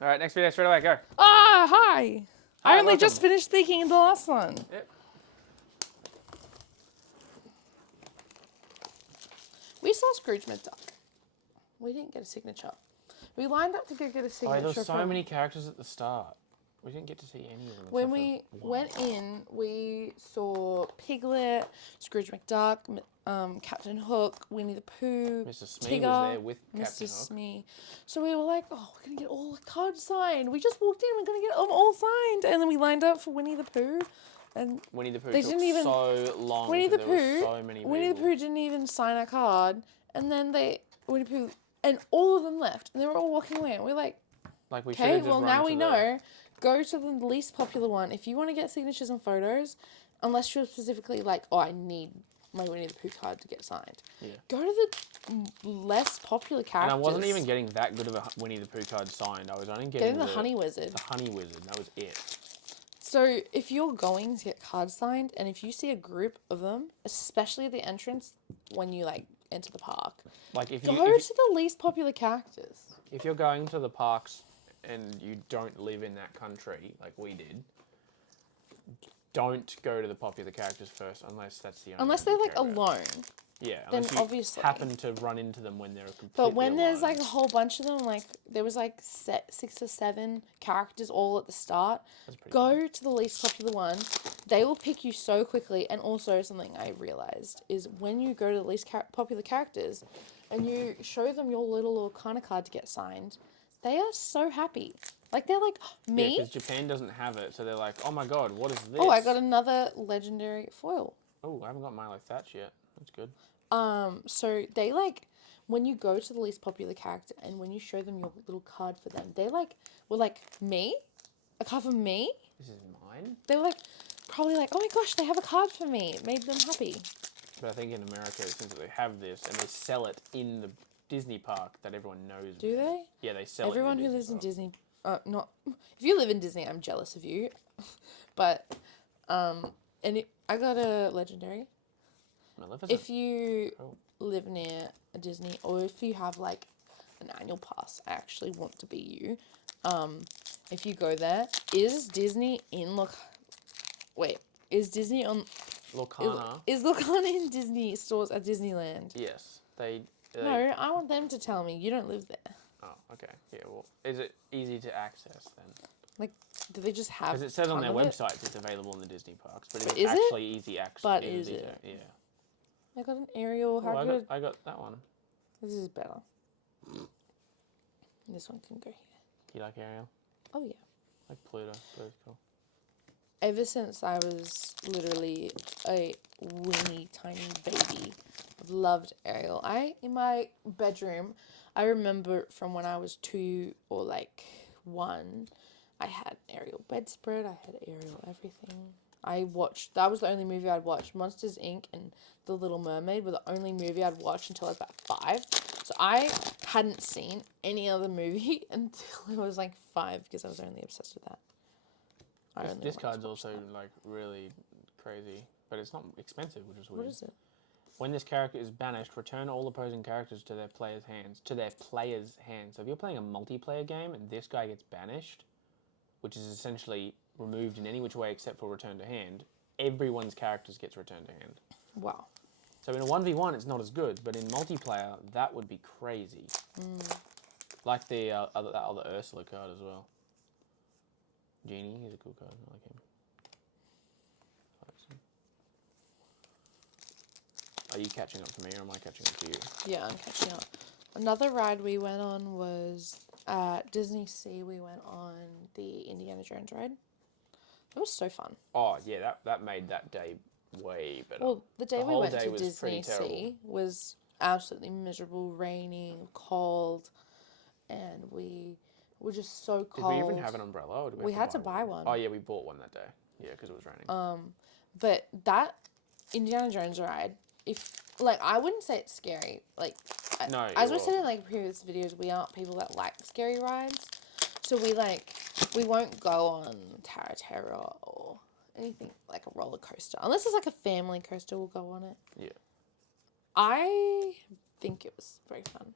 All right, next video straight away. Go. Ah, hi. I only welcome. just finished thinking the last one. Yep. We saw Scrooge McDuck. We didn't get a signature. We lined up to go get a signature. Oh, there were so many characters at the start. We didn't get to see any of them. When we went in, we saw Piglet, Scrooge McDuck, Captain Hook, Winnie the Pooh, Mr. Smee Tigger, was there with Captain Mr. Hook. Smee. So we were like, oh, we're going to get all the cards signed. We just walked in, we're going to get them all signed. And then we lined up for Winnie the Pooh. And Winnie the Pooh they took didn't even, so long. Winnie the there were Pooh, so many Winnie the people. Pooh didn't even sign our card. And then Winnie the Pooh, and all of them left. And they were all walking away. And we're like, we should okay, have just well run now to we the- know. Go to the least popular one. If you want to get signatures and photos, unless you're specifically like, oh, I need my Winnie the Pooh card to get signed. Yeah. Go to the less popular characters. And I wasn't even getting that good of a Winnie the Pooh card signed. I was only getting the Honey Wizard. The Honey Wizard. That was it. So if you're going to get cards signed, and if you see a group of them, especially at the entrance when you like enter the park, Like if go you to the least popular characters. if you're going to the parks and you don't live in that country like we did, don't go to the popular characters first unless that's the only Unless one they're you like care about. alone. Yeah, then unless you obviously. happen to run into them when they're completely But when there's alone. like a whole bunch of them, like there was like 6 or 7 characters all at the start, go to the least popular one. They will pick you so quickly. And also something I realized is when you go to the least popular characters and you show them your little Lorcana card to get signed, they are so happy. Like they're like, me? because Japan doesn't have it, so they're like, oh my god, what is this? Oh, I got another legendary foil. Oh, I haven't got Milo Thatch yet. That's good. So they like, when you go to the least popular character and when you show them your little card for them, they like, were like, me? A card for me? This is mine? They were like, probably like, oh my gosh, they have a card for me. It made them happy. But I think in America, since they have this and they sell it in the Disney park that everyone knows. Do they? Yeah, they sell Everyone it. who lives in Disney, not, if you live in Disney, I'm jealous of you. But, I got a legendary. Maleficent. If you live near a Disney, or if you have like an annual pass, I actually want to be you. If you go there, is Disney in is Disney on Lorcana. Is Lorcana in Disney stores at Disneyland? Yes, they. No, I want them to tell me. You don't live there. Oh, okay. Yeah. Well, is it easy to access then? Like, do they just have? Because it says on their ton of it? websites it's available in the Disney parks, but But it's is it? actually easy access. But is it? Yeah. I got an Ariel. How Oh, good? I got that one. This is better. This one can go here. You like Ariel? Oh yeah. Like Pluto. Pluto's cool. Ever since I was literally a weeny tiny baby, I've loved Ariel. In my bedroom, I remember from when I was 2 or like 1, I had Ariel bedspread, I had Ariel everything. That was the only movie I'd watched. Monsters, Inc. and The Little Mermaid were the only movie I'd watched until I was about 5. So I hadn't seen any other movie until I was like 5 because I was only obsessed with that. This card's also like really crazy, but it's not expensive, which is weird. What is it? When this character is banished, return all opposing characters to their player's hands. So if you're playing a multiplayer game and this guy gets banished, which is essentially removed in any which way except for return to hand, everyone's characters gets returned to hand. Wow. So in a 1v1, it's not as good, but in multiplayer, that would be crazy. Like the that other Ursula card as well. Genie, he's a cool card. I like him. Are you catching up to me or am I catching up to you? Yeah, I'm catching up. Another ride we went on was at Disney Sea. We went on the Indiana Jones ride. That was so fun. Oh, yeah, that made that day way better. Well, the day we went to was Disney Sea was absolutely miserable, raining, cold, and we were just so cold. Did we even have an umbrella? Or did we had to buy one. Oh, yeah, we bought one that day. Yeah, because it was raining. But that Indiana Jones ride, I wouldn't say it's scary. No, as we said in previous videos, we aren't people that like scary rides, so we won't go on Terra or anything like a roller coaster unless it's like a family coaster. We'll go on it. Yeah. I think it was very fun.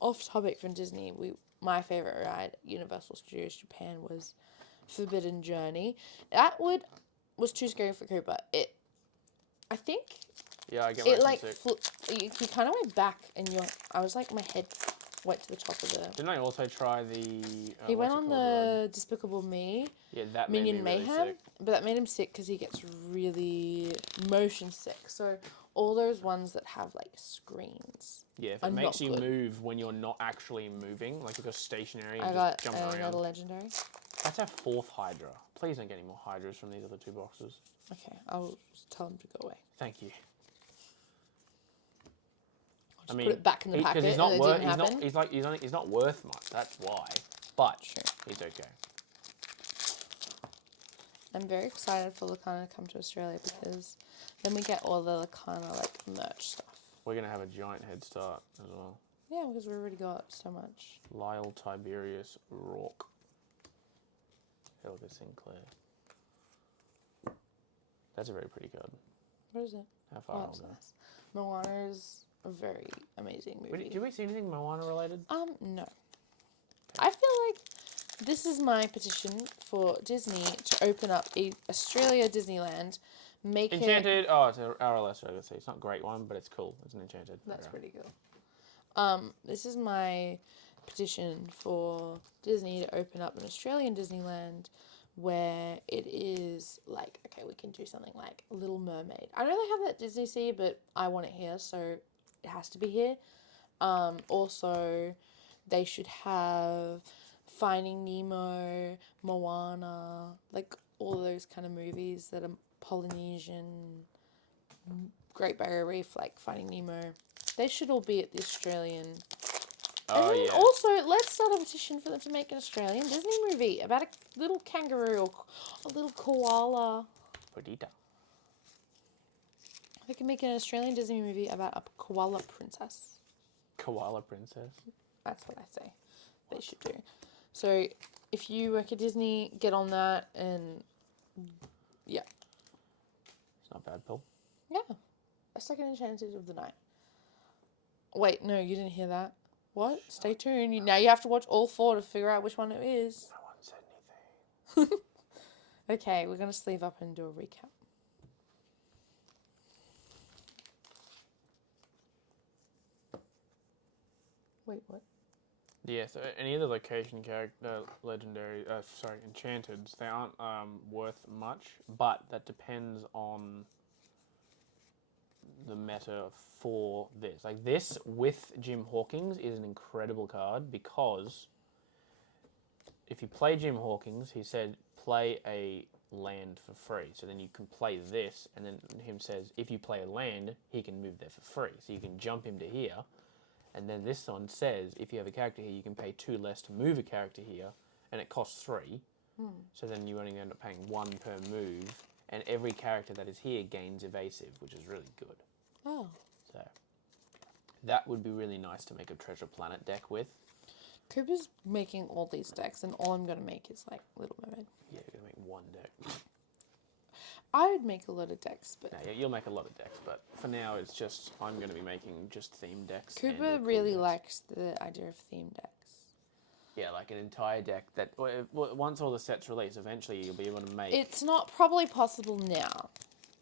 Off topic from Disney, my favorite ride at Universal Studios Japan was Forbidden Journey. That was too scary for Cooper. I think Yeah, I get it motion like sick. you kind of went back and I was like my head went to the top of the. Didn't I also try the? He went what's it on called, the ride? Despicable Me Yeah, that made Minion me really Mayhem, sick. but that made him sick because he gets really motion sick. So all those ones that have like screens. Yeah, if are it makes not you good. move when you're not actually moving, like if you're stationary and I just got jumping another around. legendary. That's our 4th Hydra. Please don't get any more Hydras from these other 2 boxes. Okay, I'll just tell him to go away. Thank you. I'll just put it back in the packet he's not and it worth. didn't happen. He's not worth much. That's why. But Sure. he's okay. I'm very excited for Lorcana to come to Australia because then we get all the Lorcana like merch stuff. We're gonna have a giant head start as well. Yeah, because we already got so much. Lyle Tiberius Rourke. Helga Sinclair. That's a very pretty card. What is it? How far Oh, I'll that's go. nice. Moana is a very amazing movie. Did we see anything Moana related? No. I feel like this is my petition for Disney to open up Australia Disneyland, make Enchanted. Oh, it's an RLS. I see. It's not a great one, but it's cool. It's an Enchanted. That's Okay. pretty cool. This is my petition for Disney to open up an Australian Disneyland where it is like, okay, we can do something like Little Mermaid. I know they have that Disney Sea, but I want it here, so it has to be here. Also, they should have Finding Nemo, Moana, like all those kind of movies that are Polynesian, Great Barrier Reef, like Finding Nemo. They should all be at the Australian. And then also, let's start a petition for them to make an Australian Disney movie about a little kangaroo or a little koala. Perdita. They can make an Australian Disney movie about a koala princess. Koala princess. That's what I say they should do. So, if you work at Disney, get on that and yeah. It's not bad, Paul. Yeah. A second Enchanted of the Night. Wait, no, you didn't hear that. What? Stay tuned. Now you have to watch all 4 to figure out which one it is. No one said anything. Okay, we're going to sleeve up and do a recap. Wait, what? Yeah, so any of the location character, legendary, enchanteds, they aren't worth much, but that depends on the meta for this. Like this with Jim Hawkins is an incredible card because if you play Jim Hawkins, he said play a land for free. So then you can play this, and then him says if you play a land, he can move there for free. So you can jump him to here. And then this one says, if you have a character here, you can pay 2 less to move a character here, and it costs 3. So then you only end up paying 1 per move, and every character that is here gains evasive, which is really good. Oh. So that would be really nice to make a Treasure Planet deck with. Cooper's making all these decks, and all I'm going to make is like Little Mermaid. Yeah, you're going to make 1 deck. I would make a lot of decks, but... No, you'll make a lot of decks, but for now it's just, I'm going to be making just theme decks. Cooper really likes the idea of theme decks. Yeah, like an entire deck that, once all the sets release, eventually you'll be able to make... It's not probably possible now.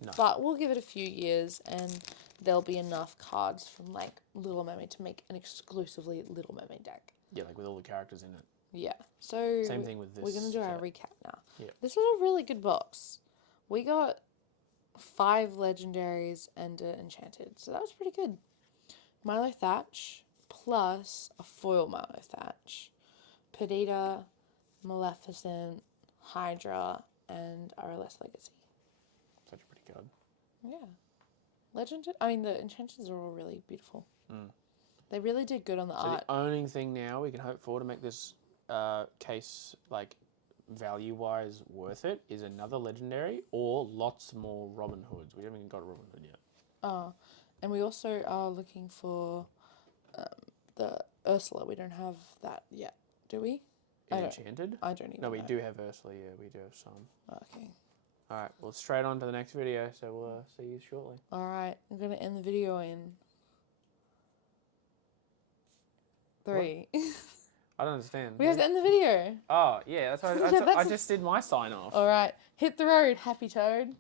No. But we'll give it a few years, and there'll be enough cards from, like, Little Mermaid to make an exclusively Little Mermaid deck. Yeah, like with all the characters in it. Yeah. So... Same thing with this. We're going to do our set. recap now. Yeah. This was a really good box. We got 5 legendaries and an enchanted, so that was pretty good. Milo Thatch plus a foil Milo Thatch, Perdita, Maleficent, Hydra, and RLS Legacy. Such a pretty card. Yeah. The enchanteds are all really beautiful. They really did good on the art. The only thing now we can hope for to make this case, like, value-wise worth it is another legendary or lots more Robin Hoods. We haven't even got a Robin Hood yet. Oh, and we also are looking for the Ursula. We don't have that yet, do we? Enchanted? I don't even No, we know. do have Ursula, yeah, we do have some. Okay. Alright, well, straight on to the next video, so we'll see you shortly. Alright, I'm going to end the video in 3. I don't understand. We have to end the video. Oh, yeah, that's why Yeah, I that's- just did my sign off. All right. Hit the road, Happy Toad.